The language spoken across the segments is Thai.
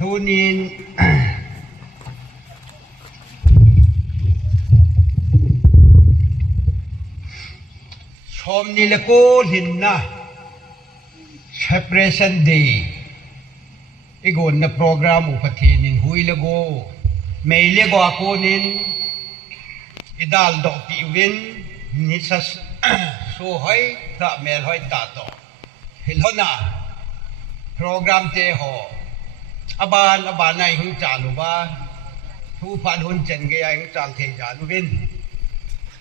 ทุนินชมนี่ละกูหินนะเชปเรสันดีอีกคนในโปรแกรมอุปถัมภ์นินหุยละกูไม่เลี้ยกว่ากูนินอีดัลดอกติวินนิสัสสู้ให้ตะเมลให้ตาโตเห็นหน้าโปรแกรมเจ้าหัวอบานในหุ่นจานุบ้าทุพันหุ่นเจนเกียหุ่นจานเทจานุวิน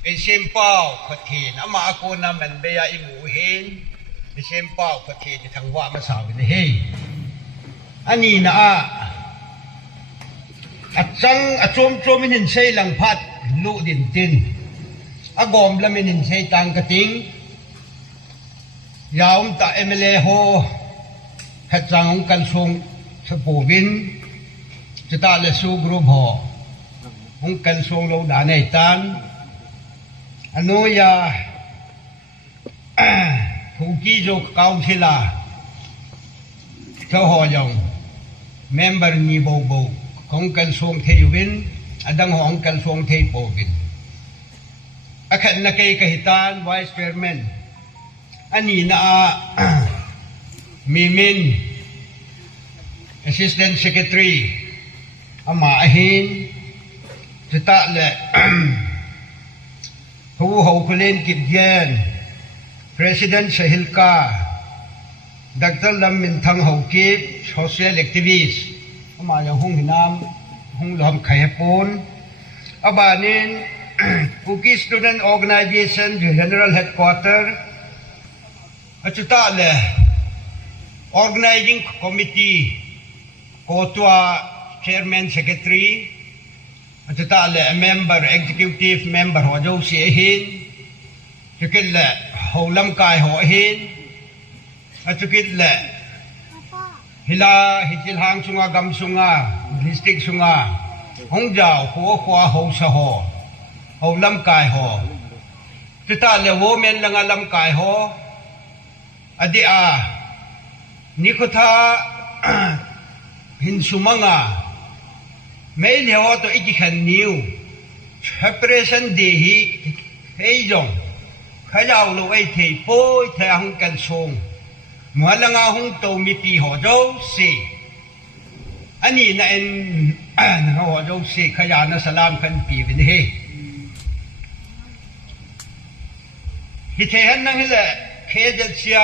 ไอเชมเป้าขทีนอามาโกนามันเบียอิมูเฮนไอเชมเป้าขทีนทั้งว่ามาสาวนี่เฮอันนี้นะอาจมมินินเซลังพัดลูดินตินอากอมละมินินเซตังกติงยาวตาเอเมเลโฮหัดจังองกันทรงสปูวินจะตาเลสูกรูบหอองกันทรงโลดาในตันอนุญาผู้กี้โจกาวศิลาเท่าหอยองเมมเบอร์นีโบโบของกันทรงเทวินอดังของกันทรงเทโปวินอาขันนักเอกหิตานไวส์เชอร์แมนอันนี้นะมีมิน Assistant Secretary อามาหินจะตะเลยผู้หกเล่นกิจเย็น President เซฮิลกาดร.ลำมินทังหกกิจ Social Activist อามาอย่างห้องหินามห้องลำไข่ปูนอาบานินผู้กิ Student Organization General Headquarter อาจุตะเลย Organizing Committee โกตัว Chairman Secretary อาจุตะเลย Member Executive Member หัวโจเสียหินจุกิดเลยหัวลำกายหัวหินอาจุกิดเลยฮิลาฮิจิลหางสุงากำสุงาดิสติกสุงาหงเจ้าหัวขวาหัวสะหัวหัวลำกายหัวจุตะเลยวัวเมนลังลำกายหัวอดีอานิคุทาหินสุมังาไม่เลี้ยวตัวอีกขันนิวเชปเรสันดีฮีเฮยจงขยาวลูกไอเทยโป้ยเทหังกันทรงเมื่อลังอาหงโตมีปีหัวโจสีอันนี้นะเอ็นหัวโจสีขยานะสลามขันปีเป็นเฮฮิเทหันนั่งเลยเคจัดเสีย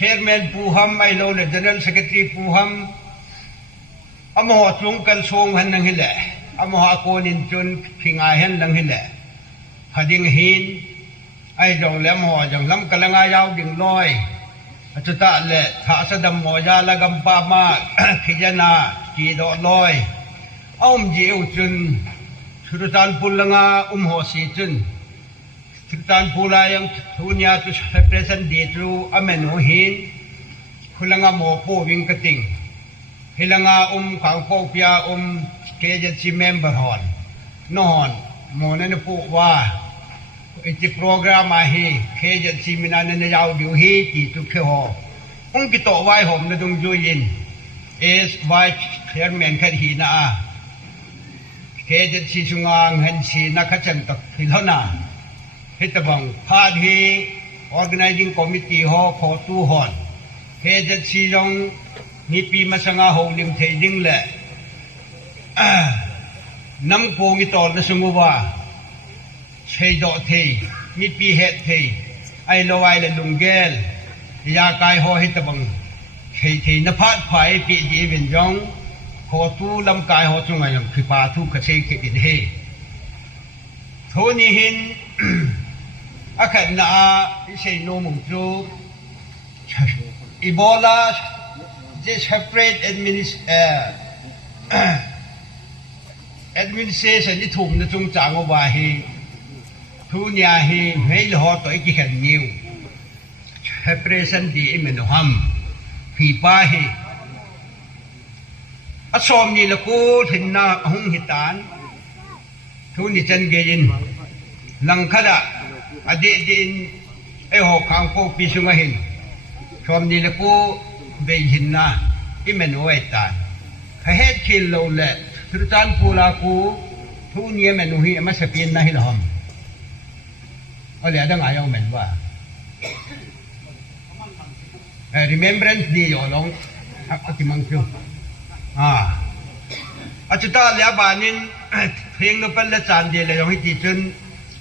Chairman ปูฮัมไอโลเล General Secretary ปูฮัมอมหัวจุงกันทรงหันนั่งฮิเลอมหัวโกนินจุนพิงไอหันนั่งฮิเลพดิ่งหินไอจงเลี้ยมหัวจงล้ำกะลังอายาวดิ่งลอยจุตะเละท้าสะดมหมอยาละกำปามาขิจนาจีดอลอยอ้อมจีอุจุนสุรตานปุลงาหัวสีจุนสุรตานปุลายังทุนยาตุสเปรสันดีตรูอเมนูหินคุลงาโมปูวิงกติงฮิลงาขางโปกยาเกจซีเมมเบอร์ฮอนนอนโมนันปูว่าไอจิโปรแกรมมาฮีเคจซีมินานันยาวดิวฮีจีตุเคหอกิโตไว้ผมนะดงจุยินเอสไว้เชียร์แมนขัดหีนาเคจซีสุงางเห็นสีนักขัดจันตฮิลนาฮิตบังพาดี organizing committee ฮอขอตู้ฮอนเคจซีจงนี่ปีมาสังอาโฮลิมเทดิ้งแหละน้ำโกงิตอนะสงว่าเชยดอเทมีปีเหตุเทไอโลไอเลลุงเกลยากายหอหิตบังเทเทนพัดไฟปีจีเวนจงขอตู้ลำกายหอจงไงยังคือปาทุกเชยเกิดเฮโทนี่หินอาขันนาอิเซโนมุงจูอีโบลาjust separate administration ที่ถูกนะจงจางว่าฮีทุนยาฮีไม่หอตัวอีกแห่งนิว separation ดีมันหัมฮีป้าฮีอัศมนี่ละกูถึงนาหงหิตานทุนที่จันเกินลังคดาอดีตดินไอหอกขางโคปีสุงหินชมนี่ละกูเบยินนะ อิเมนโอเอตานข้าเฮ็ดคิลโลเล่ทุจานปูลากูทุเนียเมนูฮีมาสเปียนนะฮิลฮอมเอาเลยดังไงเอาเมนว่าremembrance day อยู่ลงอากิมังจูอาจจะตาเลียบานินเพลงก็เป็นละจานเดียวเลยอย่างที่จีจน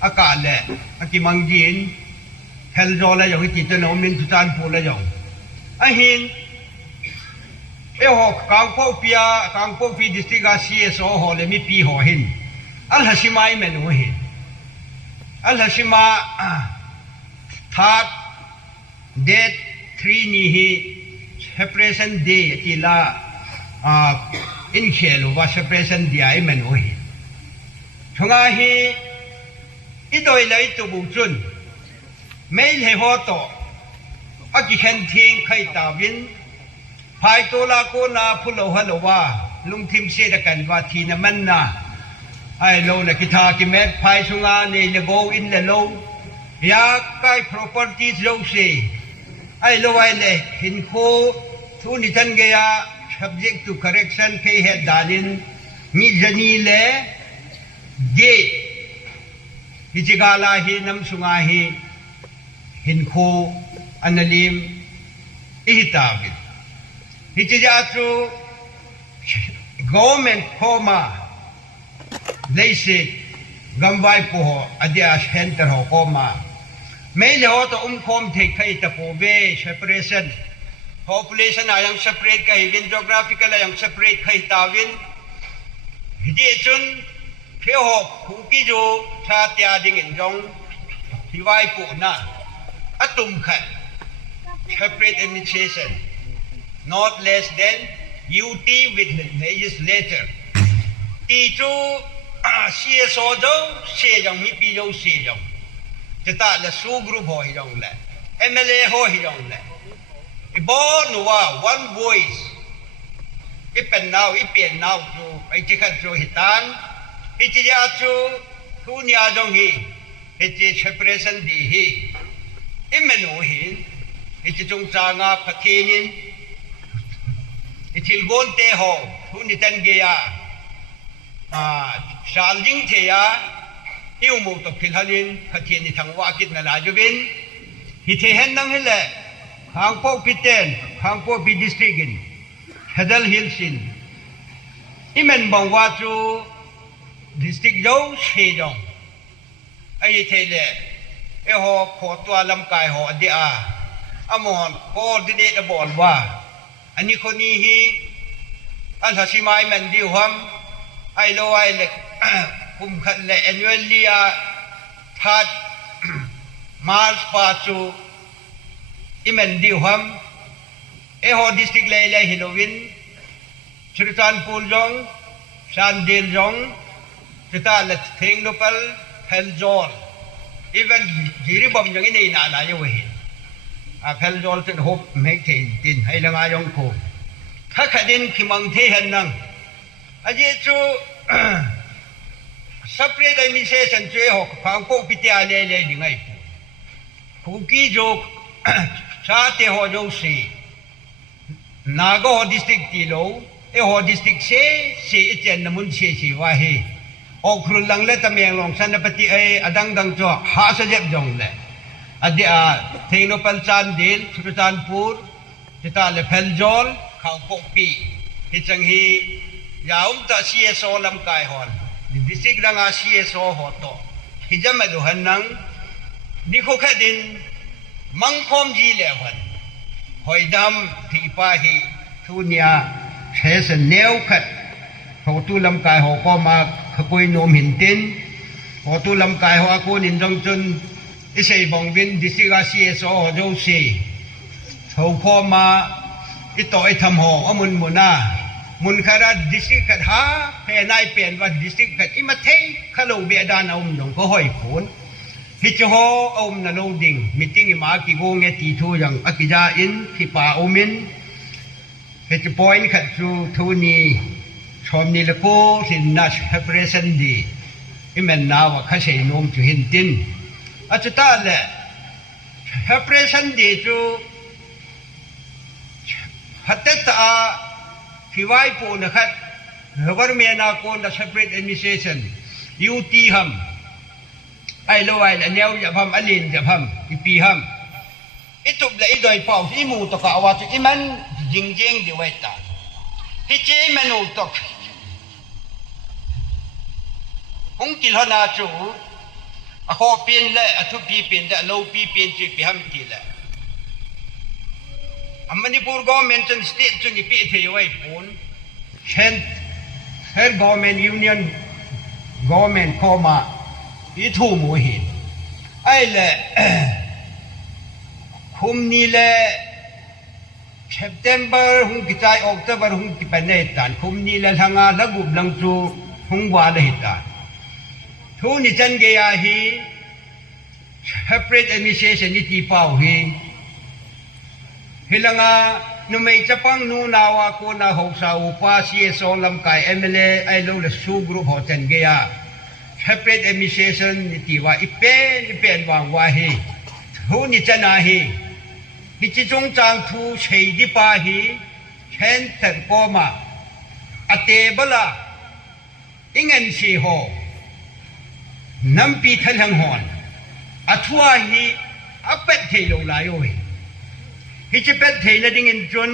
อากาศแหละอากิมังจีนเฮลโจเลยอย่างที่จีจนเอามินทุจานปูเลยอย่างไอ้หินหอกกางโปปียกางโปปีดิสตริกาซีเอสโอหอเลยมีปีหอหินอัลฮัชิมาอิเมนูหินอัลฮัชิมาทัดเดท3นี่ฮี separation day ที่ละอินเชลว่า separation day ไอ้มันโอ้ยช่วงอาฮีอีโดยเลยตัวบุญจุนไม่เลี้ยหัวโตอากิเห็นทิ้งใครตาวินภายตัวละกูนาพูดเราฮัลโหลว่าลุงทิมเสียกันว่าทีนั้นมันนะไอ้โลละกิทากิเม็ดภายช่วงอาเนี่ยเลโกอินเลโลอยากใกล้ properties เราเสียไอ้ลอยเลยหินคูทุนิทันเกีย subject to correction เคยเหตุดานินมีจนีเล่เกฮิจิกาลาหิน้ำสุงาหิหินคูอันลิมอิฮิตาบิดฮิจิจาตู government โคมาเลยสิกัมไวปูหอดีอาเชนเตอร์หอโคมาไม่เลี้ยวตัวคมเทคให้ตะโพเบ separation population อย่าง separate กันวิน geographical อย่าง separate ให้ตาวินฮิจิจุนเที่ยวคู่กิจูชาติอาดิ่งจงที่ไว้ปูน่ะอัตุมขัด separate administration not less than UT with legislator ที่จูเสียโซโจเสียยังมีปีโยเสียยังจะตัดละสู้กรุ๊ปหอยองแหละ MLA หอยองแหละอีบอนัว one voice อีเป็นนาวอีเปลี่ยนนาวจูไอจิขัดจูหิตันอีจิยาจูทุนยาจงฮีอีจิเชปเรสันดีฮีอีเมนูหินอีจิจงจางาพักขินินอีทิลโกนเตหอทุนิตันเกียชาลจิงเทียอิวมุตพิลฮัลินขัดเทียนิทังวากิดนาลาจูบินฮิเทเห็นนังฮิเลข้างพวกพิเตนข้างพวกพิดิสตริกินเฮดัลฮิลสินอิมันบังวาจูดิสตริกโยเชยองไอ้เทเลหอขอตัวลำกายหอเดียอมอนโคดิเดตบอลว่าอันนี้คนนี้ฮีอันทัศิมาอิมันดิวฮัมไอโลไอเล็กคุมขันเล่แอนนูเอลีอาทัดมาร์สปาจูอิมันดิวฮัมหอดิสตริกเล่ฮิโลวินชุดการปูลจงซันเดลจงจุดตาเล็ดเทงโลเปลเฮลจอลอีเวนจีริบอมยังอินนาลายเวหิเฮลจอลจะฮบไม่เทนตินให้ละงายงโคถ้าขัดินขิมังเทหันนังอาเจจูสัพเพได้มีเศษสัญญาหกฟังพวกพิจารณาเลยยังไงคุกี้โจชาติหอโจสีนาโกดิสตริกติโลหอดิสตริกเสียเจนนมุนเสียว่าเฮออกครุลังเล็ดตะเมียงลงสันปฏิอดังดังจ่อหาเสจ็บจงเลยอดีอาเทโนปัลจานเดลสุรจานปูร์จิตาเลเพลจอลข้าวปกปีที่จังฮียาตาซีเอสโอลำกายหอนดิสิกดังอาซีเอสโอหอโตฮิจามาดูหันนังนิโคแค่ดินมังคมจีเลวันหอยดำที่ป้าฮีทุนยาเชสเนวขัดพอตุลำกายหอก็มาขกุยโนมหินตินพอตุลำกายหอกูนินจงจนอิเซย์บองวินดิสิกาซีเอสโอโจซีเขาพอมาอิโตไอทำหออมุนมุนามุนคาราดิสตริกหาเพนายเปลี่ยนว่าดิสตริกอิมาเทขลุ่มเบียดานอมหนงก็ห้อยผลฮิจโฮอมนโลดิงมิติงอิมากิโกเงตีทูยังอากิจาอินที่ป่าอมินฮิจปอยน์ขัดจูทูนีชมนิลโกสินนัชเฮเปรสันดีอิมันนาวข้าเชยนมจูหินตินอาจจะตาเล่เฮเปรสันดีจูฮัตเตตา ที่ไว้ปูนะครับเราเมียนาโกน separate administration ยูตีฮัมไอ้ละไว้ละเนี้ยจะพัมอลินจะพัมอีปีฮัมอีจุบเลยอีโดยเป่าที่มูตกเอาว่าจะอีมันจริงๆดีไว้ตาที่เจมันอุตกหงกิลนาจูอโคเปลี่ยนเลยอทุปีเปลี่ยนแต่เราปีเปลี่ยนจุดปีฮัมทีละมันนี่พูดก็เมนชันสเตทจุดนี้ปีเที่ยวไว้ปูนเช่นเฮอร์ government union government เข้ามาอีทูมูหินไอ้เลยคุมนี่เลย September หงกิจใจ October หงกิเป็นเนตันคุมนี่เลยทางานละกุบลังจูหงวาเลยตาทุนนี่จันเกียฮี separate administration นี่ตีเป้าฮีฮิลังานุไม่จะปังนูนาวาโกนาหกสาวป้าเสียสองลำไก่ MLA ไอ้ลูกสู้กรุ๊ปหัวจันเกีย separate administration นี่ตีว่าอีเป็นวางว่าฮีทุนนี่จันนาฮีที่จงจางทูเฉยดิปาฮีเช่นแต่ก็มาอเตบลาอิงเงินสีหอน้ำปีทะเลหอนอัทวาฮีอัปเปตเทลงลายโอ้ยฮิจิเปตเทลดิ่งเงินจน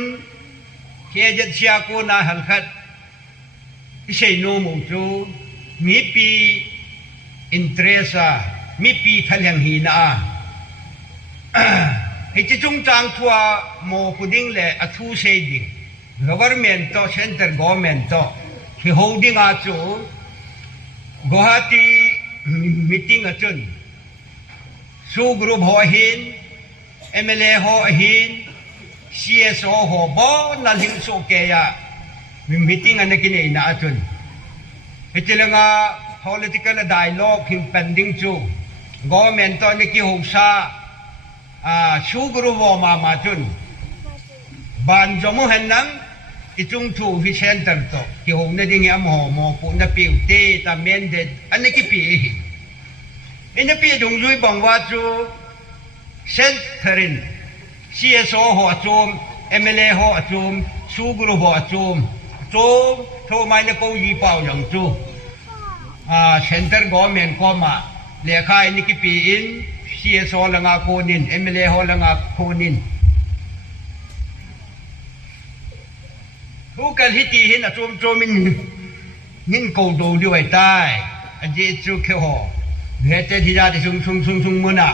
เฮียจัดเชียโกนาหันขัดที่ใช้โนมูจูมีปีอินเทรสามีปีทะเลหีนาฮิจิจงจางทัวโมพุดิ้งเล่อัทูเซดิ้ง government ต่อ center government ต่อที่โฮดิ้งอาจูกุวาฮัตีmeeting อาจุนสู้กรุ๊ปหัวหิน MLA หัวหิน CSO หัวบ่นั่นหิงโซเกีย meeting อันนี้กินเองนะอาจุนเหตุลังอ่ะ political dialogue หิง pending จู government ต่อนี่กี่หงซาสู้กรุ๊ปหัวมาจุนบ้านจมูกเห็นนังที่จงทูฟิเชนเตอร์ต่อที่หงนี่ดิ่งยามหัวหมอปุ่นนับปีอุเตตาเมนเดอันนี้กี่ปีอินนับปีดงลุยบังว่าจูเซนเทอริน CSO หัวจูม MLA หัวจูมสู้กรุ๊ปหัวจูมโทรมาเนี่ยกูยีเป่าอย่างจูเซ็นเตอร์กอเมนก็มาเลี้ยข่ายนี่กี่ปีอิน CSO ละงาโคนิน MLA หัวละงาโคนินทุกการฮิตีหินอะโจมินนินโกดูด้วยตายอันเจจูเขียวเฮเตที่ได้ซุงมุนะ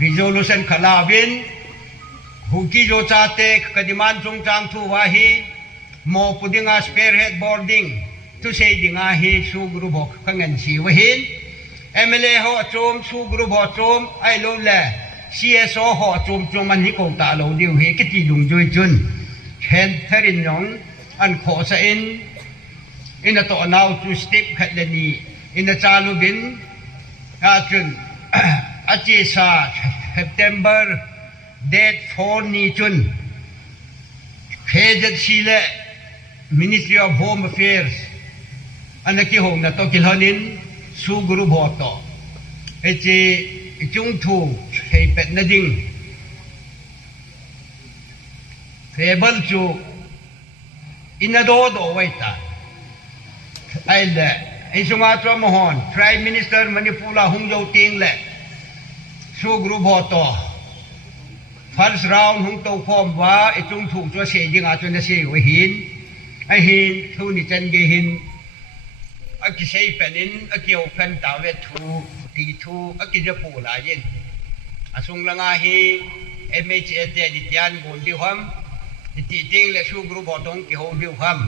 resolution ขลาวินหุกิโจชาเตกกดิมันจงจางทูวาฮีโมปุดิงา spearhead boarding ทุเซดิงาฮีสูกรุบกขังเงินสีวหิน MLA หัวโจมสูกรุบหัวโจมไอ้ลูเล่ CSO หัวโจมมันฮิโกตาโลดิวเฮกิติลุงจุยจุนเห็นเทรินยองอันขอสะอินตัวนาวจูสติปขัดเลนีจารุบินอาจุนอาเจสา September date 4นี้จุนเพจชีเล Ministry of Home Affairs อันนั้นกี่หงนะตัวกิลฮานินสู้กรุ๊ปหัวต่อเอจีจุงทูให้เป็ดนดิ่งเฟเบิลจูอินาโดโดไว้ตาไอ้เล่ไอ้สงอาจวมหอน Prime Minister มณีปูลาหงโยติงเล่สู้กรุ๊ปหัวต่อ First round หงโตพร้อมว่าไอ้จุงถูกตัวเสียยิงอาจจะเสียไว้หินไอ้หินทุนิจันเกหินอากิเซย์เป็นอากิโอเพนตาเวทูตีทูอากิจะปูลายินอาสุงลังอาฮีMHA เดดิยันกุนดิฮัมที่จริงแล้วสู้กรุ๊ปหัวตงกี่หงดิวฮัม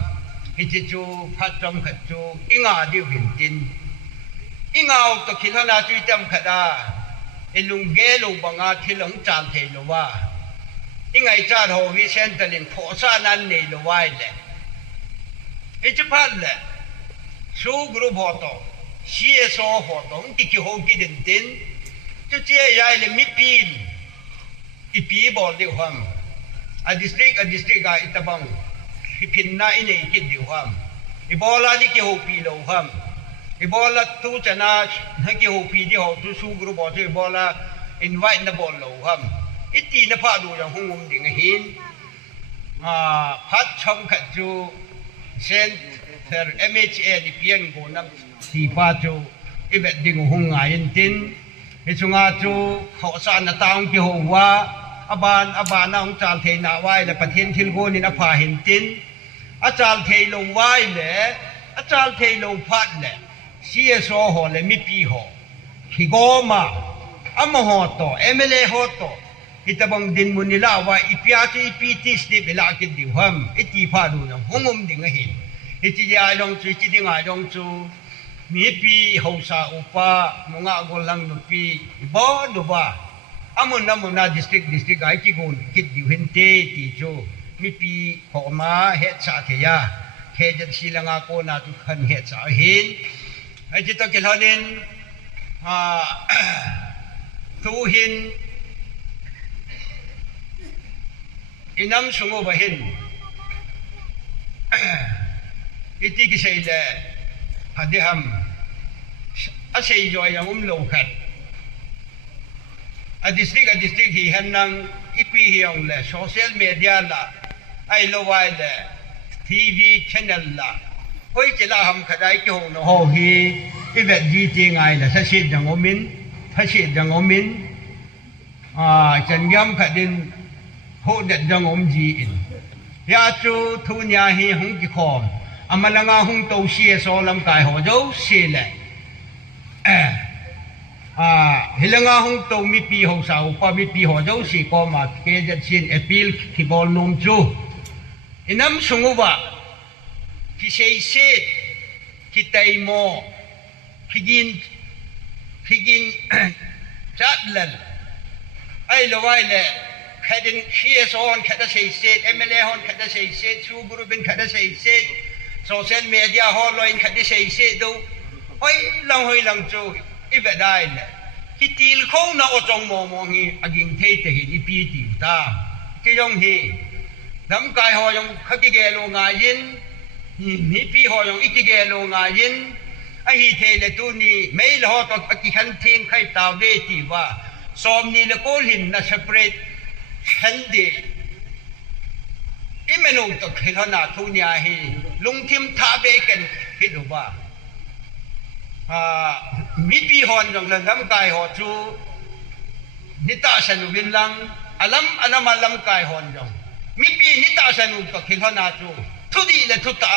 ที่จูพัดจมขัดจูอิงาดิวหินจินอิงาตัวคิดว่านาจุยจำขัดาไอ้ลุงเกลุงบังอาที่หลงจานเทลว่าอิงไอจ้าโหวิเซนต์ลินโคซานันเนลวายแหละไอ้เจ้าพัดแหละสู้กรุ๊ปหัวตง CSO หัวตงที่กี่หงกินดินจุดเจียยายเลยมิปีนอีปีบอลดิวฮัมa district ga itabang pinna ine ikid diwham ibola di ki hopi lo ham ibola tu chana na ki hopi di ho tu su group bo ibola invite na bol lo ham iti na pha du yang hungum ding hin phat chong khat chu เซนเตอร์ MHA ที่เพียงกูนับสีป้าจูอีเวดดิ่งหงไงยินตินเหตุงาจูเขาสานตางที่หัวอบานน้องจาลเทนาไว้และประเทศทิลโกนินอภาเห็นตินอาจารย์เทลงไว้เลยอาจารย์เทลงพัดเลยเสียโซหอเลยมีปีหอฮิโกมาอามาหอโตMLAหอโตอิตาบังดินมุนิลาว่าอีพิอาชีพีติสติเวลากินดิวฮัมอิติพาดูนะหงมดิ่งหินอิติยาลงจูอิติดิ่งายลงจูมีปีหัวซาอุปามงากลังนุปีบ่ดูบ่อามุนาดิสตริกไอคิกุนคิดดิวหินเตติจูมีปีหอมาเฮตสาเทียเฮจันศิลงาโกนาตุขันเฮตสาหินไอจิตตะกิลฮานินทูหินอินัมสงบหินอิติกิเซเลฮัดฮัมอาศัยจอยยังโลกัดดิสตริกที่ฮันนังอีพีเฮียงเลยโซเชียลมีเดียละไอโลวายเลยทีวีช่องละเฮ้ยจะลาฮัมขดายกี่หงนะโหฮีอีเวดจีจริงไงล่ะถ้าเสียจังอมินจันยำขดินโหเด็ดจังอมจีอินยาจูทุนยาฮีหงกิคอมอามาลังอาหงโตเชียโซลัมกายหัวเจ้าเสียเลยฮิลังอาหงโตมีปีหัวสาวพอมีปีหัวเจ้าสีก็มาเกจัดสินเอพิลที่บอลนมจูอินัมสงบะที่เสียเสียที่ไตโมที่กินจัดเลยไอ้ละไว้เลยแค่ดินเชียร์โซนแค่ได้เสียMLAฮอนแค่ได้เสียชูกรุ๊ปเป็นแค่ได้เสียโซเชียลมีเดียฮอลลอยแค่ได้เสียดูเฮ้ยลังจูอีเวดได้เลยที่ตีลเขาหน้าอจงมองฮีอากิงเทเตหิอีปีตีตาที่ยงฮีน้ำกายหอยงขัดกิเกลงายินมีปีหอยงอีกิเกลงายินไอฮีเทเลตูนี่ไม่ละหอตอกิขันทิ้งใครตาวเวทีว่าสอมนี่ละโกลินน่ะเซปเรตฉันดีอีเมนูตกขึ้นหน้าทุนยาฮีลุงทิมทาเบกันคิดดูว่ามีปีหอนจงเลยน้ำกายหอจูนิตาสนุบินลังอลัมกายหอนจงมีปีนิตาสนุตกขึ้นหน้าจูทุดีและทุตา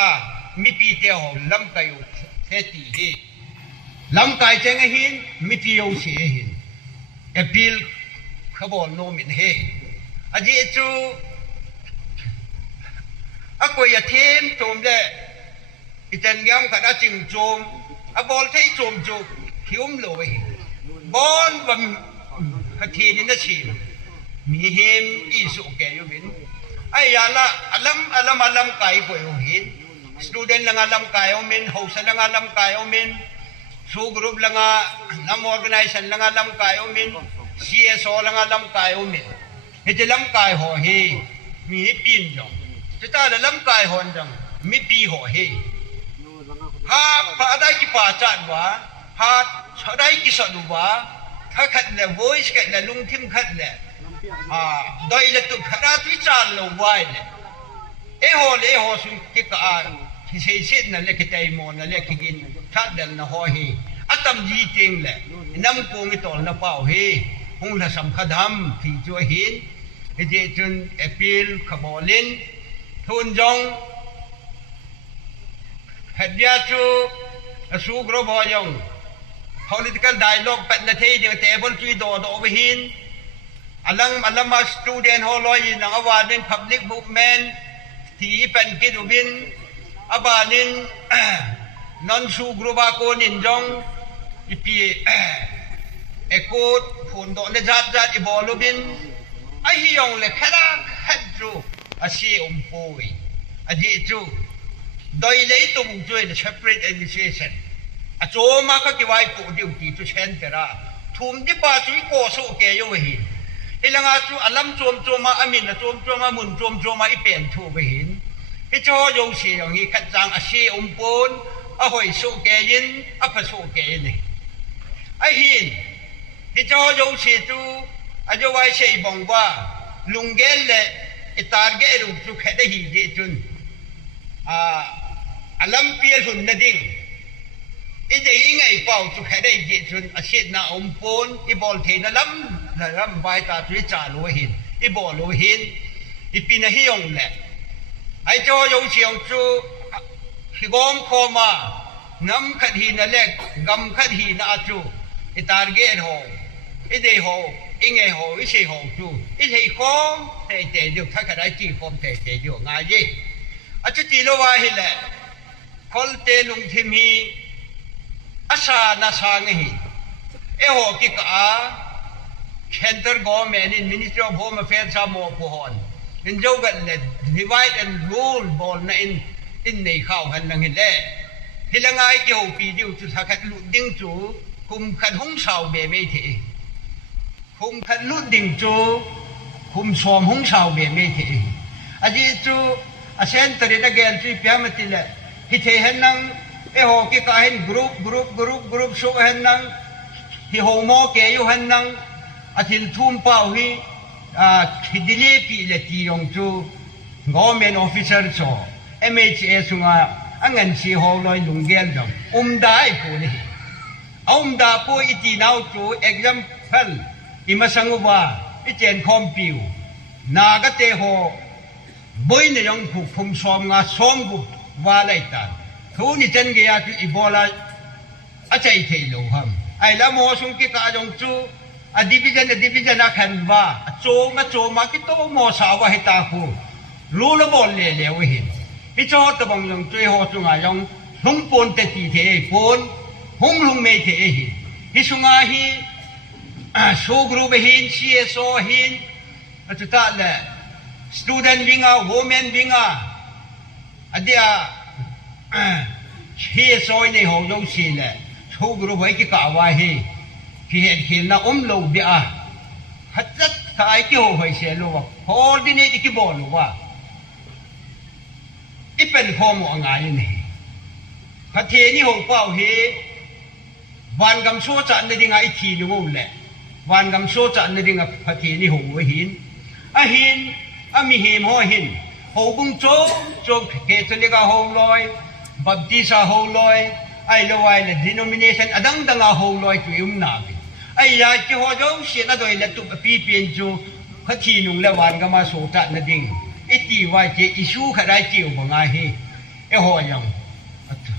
มีปีเดียวลัมกายเทตีฮีลัมกายเจงหินมีปีโอเสียหินเอพิลขบวนโนมินเฮอาจีจูอากวยเทมโจมเลยอิจันยามขัดจิงโจมบอลที่โจมจูหิวมลอยบอลบัมฮัทีนินชีมีเฮมอีสุเกยุบินไอ้ยาละอลัมกายป่วยหินสตูเดนลังอลัมกายอมินเฮาส์ลังอลัมกายอมินสูกรุ๊ปลังน้ำออร์แกไนเซชันลังอลัมกายอมินCSOลังอลัมกายอมินเฮจะลัมกายหัวเฮมีปีนจังจะตาละลัมกายหัวจังมีปีหัวเฮหาพระได้กี่ป่าจัดวะหาได้กี่สนุวะถ้าขัดเลย voice ขัดเลยลุงทิมขัดเลยโดยละตุขนาดวิจารณ์เราไว้เลยเอโหสุนที่กาที่เสียนั่นแหละที่ไตโมนั่นแหละที่กินชัดเดินนะหัวเฮอัตมจีจริงเลยน้ำกูมีตอลนะเปล่าเฮหงละสำคัญทำที่ช่วยหินเจจุนเอพิลขบลินทุนจงเหตุยาจูสูกรบอยง political dialogue เป็นนาทีเดียวเทเบิลจุยโดไปหินอลังมาสตูเดนฮอลลอยนังอวานิน public movement ที่เป็นกิจวินอบานินนอนสูกรบาโกนินจงอีพีเอกูดฝนโดนจัดอีบอลูบินไอฮิยองเลคราฮัดจูอาชีปุยอดีจูโดยเลยตัวมุงจุยเล separate initiation อาโจมาก็กี่วันปูดิวตีจุเชนเตระทุ่มที่ป่าจุยโกสุเกยอยู่หินไอหลังอาจูอลัมโจมมาอามินโจมมามุนโจมมาอีเปลี่ยนทูไปหินไอโจยงเสียงฮีขัดจังอาชีปุนอาหอยสุเกยินอาพสุเกยินไอหินที่เจ้าโยชิตูอาจจะว่าเชื่อบังว่าลุงเกลเลยตาร์เกลุจุกแค่ได้หินจุน อลัมเปียหุ่นนาดิ่งอีเดียงไงเป่าจุกให้ได้ยินจนอาชีพน่าอมปนอีบอลเทนลัมใบตาตุยจ่าโลหินอีบอลโลหินอีปีนหิยงแหละไอ้โจยงเชียงจูฮิกอมคอมางำขัดหินนั่นแหละงำขัดหินอาจูอีตาร์เกตโฮอีเดียโฮอีไงโฮอีเชยโฮจูอีเชยคอมเตะเดียวถ้าขัดได้จีคอมเตะเดียวง่ายยี่อาจจะตีโลวาหิแหละคนเตลุงทิมีอาชาณาสางหิเอโฮกิกาเซ็นเตอร์กอเมนินมินิสทรีออฟโฮมอเฟร์สามโมพูฮอนอินโจกันเลย divide and rule บอลนะอินในข้าวหันนังหินเล่ฮิลังไงเกี่ยวปีเดียวจุดสักลุดดิ้งจูคุมขันหงสาวเบเมทีคุมขันลุดดิ้งจูคุมสวมหงสาวเบเมทีอาจีจูอาเซนตรีนักเกลที่พิามติละฮิเทหันนังเอโฮกิกาเห็นกรุ๊ปโชว์หันนังฮิโฮโมเกยุหันนังอาทิลทุ่มเป้าฮิฮิดิเลปีละตียงจู government officer โช MHA สุงาอังเงินสีหอลอยลุงเกลดงได้ผู้นี้ดาผู้อิตินาวจู example อิมาสังว่าอิเจนคอมพิวนากเตโฮบ่อยเนี่ยยังผูกคุมซ้อมงาซ้อมบุว่าไรตาทุนี่เจนเกียร์อีโบลาอาใจเทโลฮัมไอ้ละโมสุงกิกาจงจูdivision นักขันว่าโจมาคิดโตโมสาวให้ตาคูรู้ละบอลเลยวิหินฮิจอตบังยังช่วยหัวจุงอายังหุงปนเตตีเทปนหุงเมเทหินฮิสุงาฮิสูกรูเบหิน CSO หินจุดตาละ student วิงา women วิงาอดีอาCSO ในห้องยงศิลป์สูกรูไว้กิกาวาฮิที่เห็นขีน่าโลบีอาฮัจจัดท้ายที่หัวเสียโลว่าโฮลดินนี่ที่บอกว่าอีเป็นข้อมูลง่ายนี่พัทนี่หัวเป้าเฮวันกำโซจันในดิ่งไอทีนึงแหละวันกำโซจันในดิ่งพัทนี่หัวหินมีหิมหัวหินหัวบุ้งโจเกตุลิกาหัวลอยบัพติสาหัวลอยไอ้ละวายละ denomination อดังดังหัวลอยตัวยุ่งนาบิไอ้ยาที่หัวจงเสียนั่นโดยละตุปีเปลี่ยนจูพัทนุ่งละวันก็มาโซจันในดิ่งไอ้ที่ว่าเจอิชูขดายเจียวบังอาฮีไอ้หัวยัง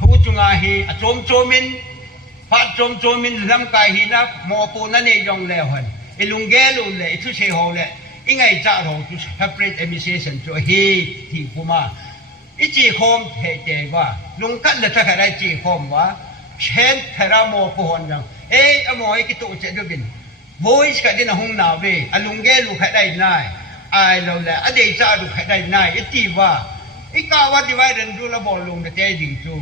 หูจุงอาฮีโจมินพัดโจมินลำกายฮีนะหมอปูนั่นเองยังแล้วหันไอ้ลุงแกลุงเลยไอ้ทุเชหัวเลยยังไงจ้าเราทุ separate administration จูฮีที่พูมาไอ้จีคอมเจว่าลุงกันเลยถ้าขดายจีคอมว่าเช่นถ้าเราหมอปูหันยังหมอไอ้กิตุเจดูบิน voice กันที่น่ะห้องนาเวลุงแกลุงขดายนายไอ้เราแหละอดีตจ้าดูใครได้นายไอ้ที่ว่าไอ้กาวที่ว่าเดินดูแลบอลลงในใจดิ่งจู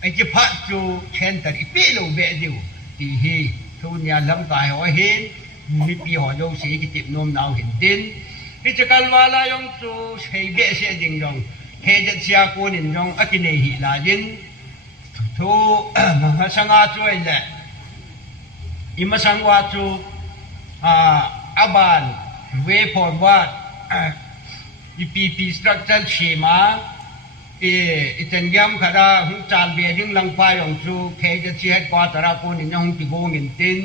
ไอ้ที่พัดจูเช่นแต่อีปีลงเบดิวที่ฮีทุนยาลำกายหัวเห็นมีปีหัวโยสีกิติบนมนาวเห็นดินที่จะกันว่าลายงจูใช้เบสดิ่งยองเฮจัดเสียกูนินยองอักินเนหิลาดินทุมาสังอาจูไอ้แหละอิมาสังวาจูอาบานway forward EPP structure schema itengam khada hung chan beijing langpa yong chu kheje chi headquarter a pon in yong ti go min tin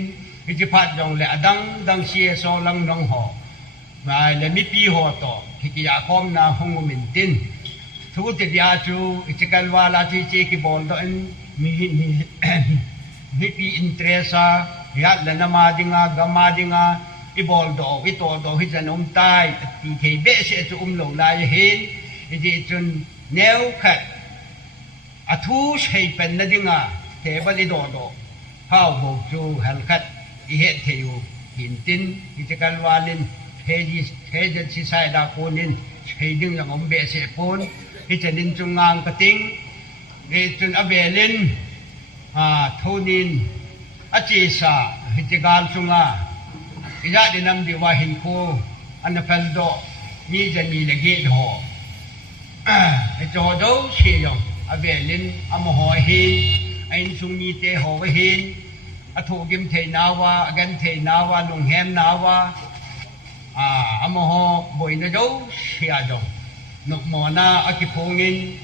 ji phat yong le adang CSO lang nong ho mai le mi pi ho to ki ya khom na hung min tin thu ti ya chu ichikal wala chi ki bol do mi pi interest ya le na ma dinga gama dinga ibol do ito do hijan tai ti ke be se chu lo lai hin ji chun neu khat athu sei pen na dinga te ba li do how bo chu hal khat i he theu hin tin i te kal walin he ji sai da ponin sei ding lang om be se pon hi chanin chung ngang ka ting e chun abelin thonin achi sa hi te gal chunga iza dinam diwahin ko an peldo mi jani lagi do ito do siyong abelin amoho hin ain sumi te ho hin athugim the nawa agan the nawa nung hem nawa amoho boy na do siya do nok mo na akipungin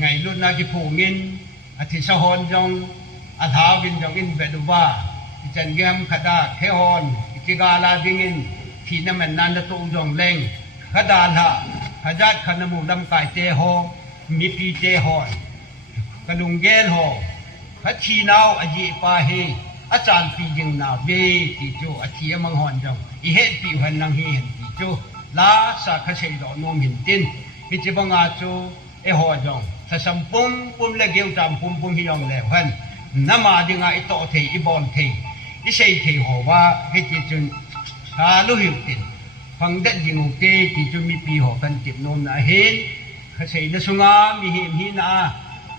ไงรุ่นนากิผูงินอธิสหอนจงอาถาวินจงอินเบดูว่าจันเกมขดาเทฮอนจิกาลาดิงินที่นั่นมันนันตุจงเล่งขดาละขจัดขนมูลำกายเตโฮมีปีเตฮอนกระดุงเกลโฮพัชีนาวอจิปาเฮอาจารย์ปีจึงนาเวติจูอธิยมังหอนจงอีเหตุปีหันนังเฮเห็นติจูลาสักเชยดอนมหินตินพิจิบังอาจูเอหัวจงถ้าสัมปุมปุมเลเกียวจำปุมปุมฮิยองเลหันน้ำมาดิงาอิโตเทอิบอลเทอิเชยเทหัวว่าพิจิจุนชาลุหิวตินฟังเด็ดยิงอุเตติจูมีปีหัวกันติดนมนาเห็นเขาเชยนสุงามีหิมหินา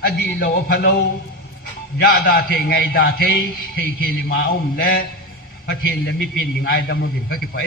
อดีโลพะโลยาดาเทไงดาเทเทเคลิมาอมและพระเทนและมีปีนยังไงดำมุดินก็คิดไป